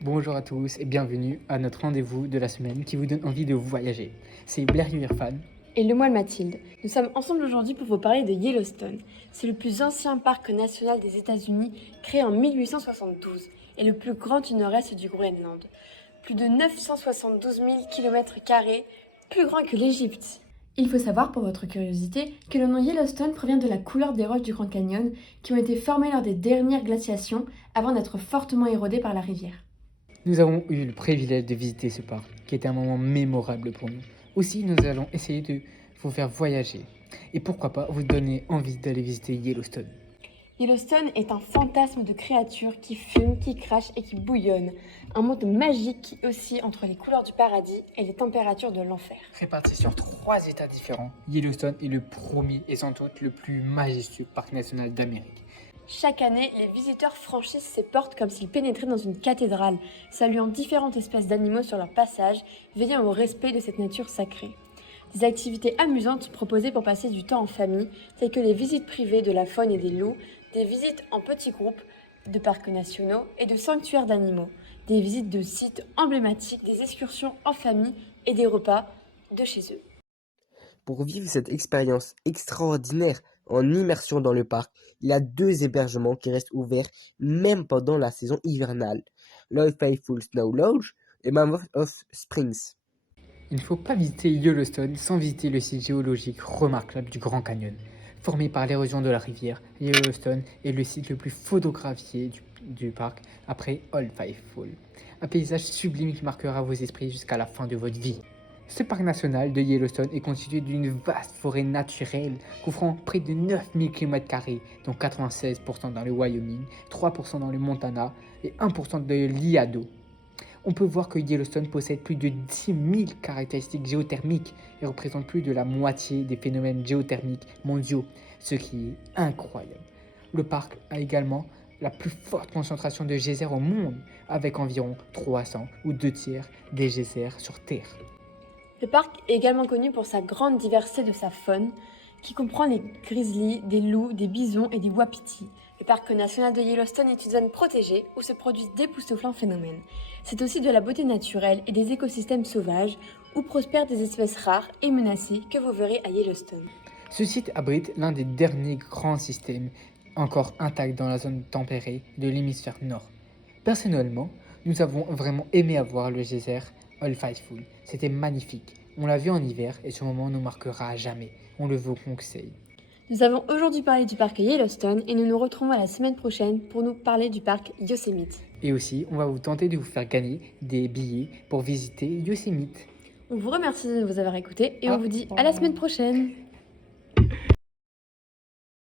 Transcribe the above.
Bonjour à tous et bienvenue à notre rendez-vous de la semaine qui vous donne envie de voyager. C'est Blair Irfan. Et le moelle Mathilde. Nous sommes ensemble aujourd'hui pour vous parler de Yellowstone. C'est le plus ancien parc national des États-Unis, créé en 1872, et le plus grand du nord-est du Groenland. Plus de 972 000 km², plus grand que l'Égypte. Il faut savoir, pour votre curiosité, que le nom Yellowstone provient de la couleur des roches du Grand Canyon qui ont été formées lors des dernières glaciations avant d'être fortement érodées par la rivière. Nous avons eu le privilège de visiter ce parc qui était un moment mémorable pour nous. Aussi, nous allons essayer de vous faire voyager et pourquoi pas vous donner envie d'aller visiter Yellowstone. Yellowstone est un fantasme de créatures qui fument, qui crachent et qui bouillonnent. Un monde magique qui oscille entre les couleurs du paradis et les températures de l'enfer. Réparti sur 3 États différents, Yellowstone est le premier et sans doute le plus majestueux parc national d'Amérique. Chaque année, les visiteurs franchissent ces portes comme s'ils pénétraient dans une cathédrale, saluant différentes espèces d'animaux sur leur passage, veillant au respect de cette nature sacrée. Des activités amusantes sont proposées pour passer du temps en famille, telles que les visites privées de la faune et des loups, des visites en petits groupes de parcs nationaux et de sanctuaires d'animaux, des visites de sites emblématiques, des excursions en famille et des repas de chez eux. Pour vivre cette expérience extraordinaire en immersion dans le parc, il y a 2 hébergements qui restent ouverts même pendant la saison hivernale: l'Old Faithful Snow Lodge et Mammoth of Springs. Il ne faut pas visiter Yellowstone sans visiter le site géologique remarquable du Grand Canyon. Formé par l'érosion de la rivière, Yellowstone est le site le plus photographié du parc après Old Faithful. Un paysage sublime qui marquera vos esprits jusqu'à la fin de votre vie. Ce parc national de Yellowstone est constitué d'une vaste forêt naturelle couvrant près de 9000 km², dont 96% dans le Wyoming, 3% dans le Montana et 1% de l'Idaho. On peut voir que Yellowstone possède plus de 10 000 caractéristiques géothermiques et représente plus de la moitié des phénomènes géothermiques mondiaux, ce qui est incroyable. Le parc a également la plus forte concentration de geysers au monde, avec environ 300 ou 2 tiers des geysers sur Terre. Le parc est également connu pour sa grande diversité de sa faune, qui comprend les grizzlies, des loups, des bisons et des wapitis. Le parc national de Yellowstone est une zone protégée où se produisent d'époustouflants phénomènes. C'est aussi de la beauté naturelle et des écosystèmes sauvages où prospèrent des espèces rares et menacées que vous verrez à Yellowstone. Ce site abrite l'un des derniers grands systèmes encore intacts dans la zone tempérée de l'hémisphère nord. Personnellement, nous avons vraiment aimé avoir le geyser Old Faithful. C'était magnifique. On l'a vu en hiver et ce moment nous marquera à jamais. On le vous conseille. Nous avons aujourd'hui parlé du parc Yellowstone et nous nous retrouvons la semaine prochaine pour nous parler du parc Yosemite. Et aussi, on va vous tenter de vous faire gagner des billets pour visiter Yosemite. On vous remercie de nous avoir écoutés et on vous dit à la semaine prochaine.